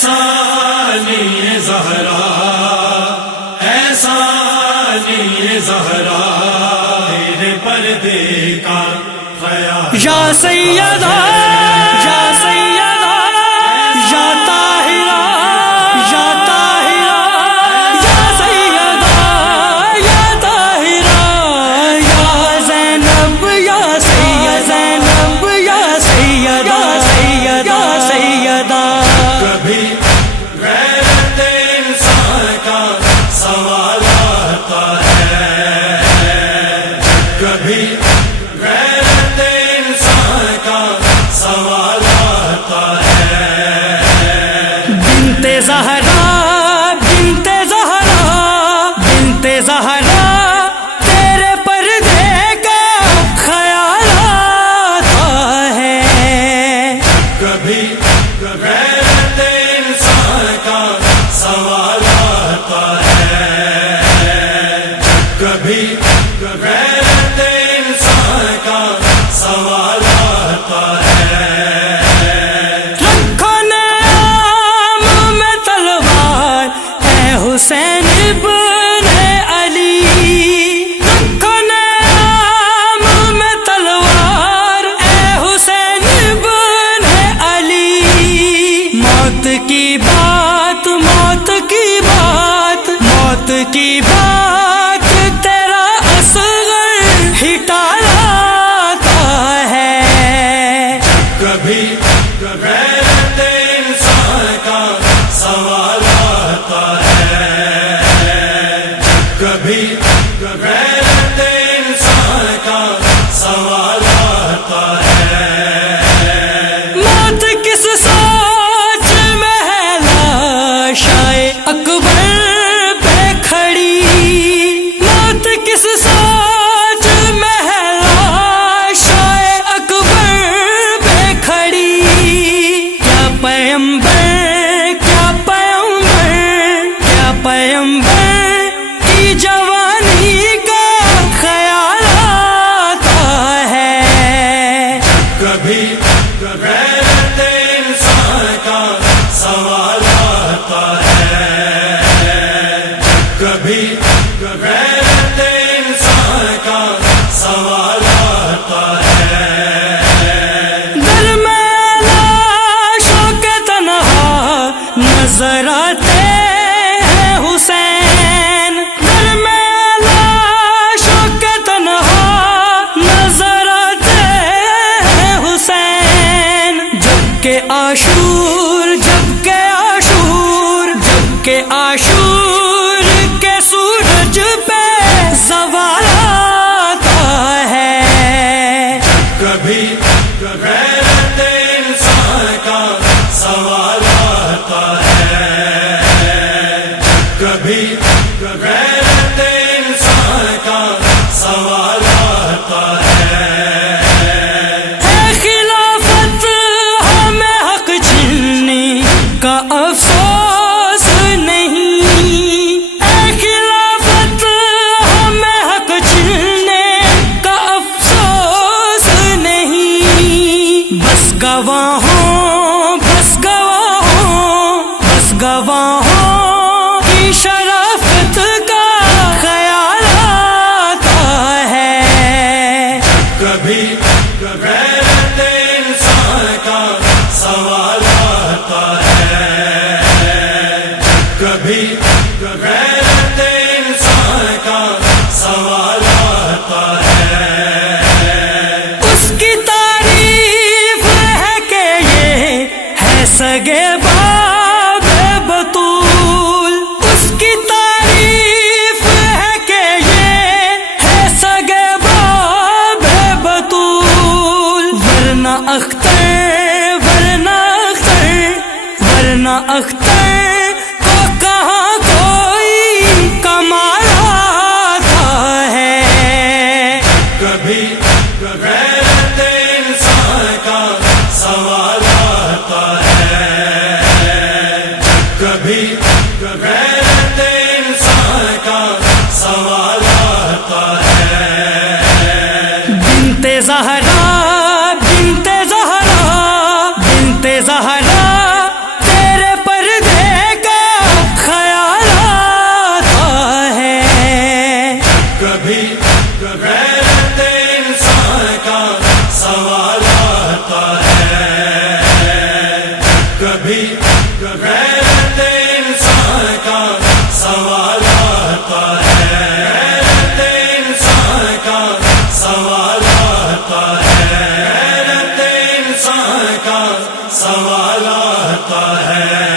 ثانی زہرا، اے ثانی زہرا، تیرے پردے کا خیال یا سیدہ یا سیدہ یا طاہرہ یا طاہرہ یا سیدہ یا طاہرہ یا زینب یا سیدہ زینب یا سیدہ سیدہ سیدہ کبھی غیرت انسان کا سوال آتا ہے، کبھی غیرت انسان کا سوال آتا ہے۔ بنت زہرا بنت زہرا بنت زہرا تیرے پردے کا خیال آتا ہے، کبھی غیرت انسان کا سوال آتا ہے، کبھی غیرت انسان کا سوال آتا ہے۔ رکھو نام میں تلوار اے حسین ابن علی، رکھو نام میں تلوار اے حسین ابن علی، موت کی بات موت کی بات موت کی بات تیرا اصغر ہی ٹالاتا ہے، کبھی غیرت انسان کا سوال آتا ہے، کبھی غیرت انسان کا سوال آتا ہے۔ موت کس سوچ میں ہے لاشائے اکبر پہ کھڑی، موت کس سوچ میں ہے لاشائے اکبر پہ کھڑی، کیا پیمبر کیا پیمبر کیا پیمبر کی جوانی کا کبھی غیرت انسان کا سوال آتا ہے، غیرت انسان کا سوال آتا ہے، غیرت انسان کا سوال آتا ہے۔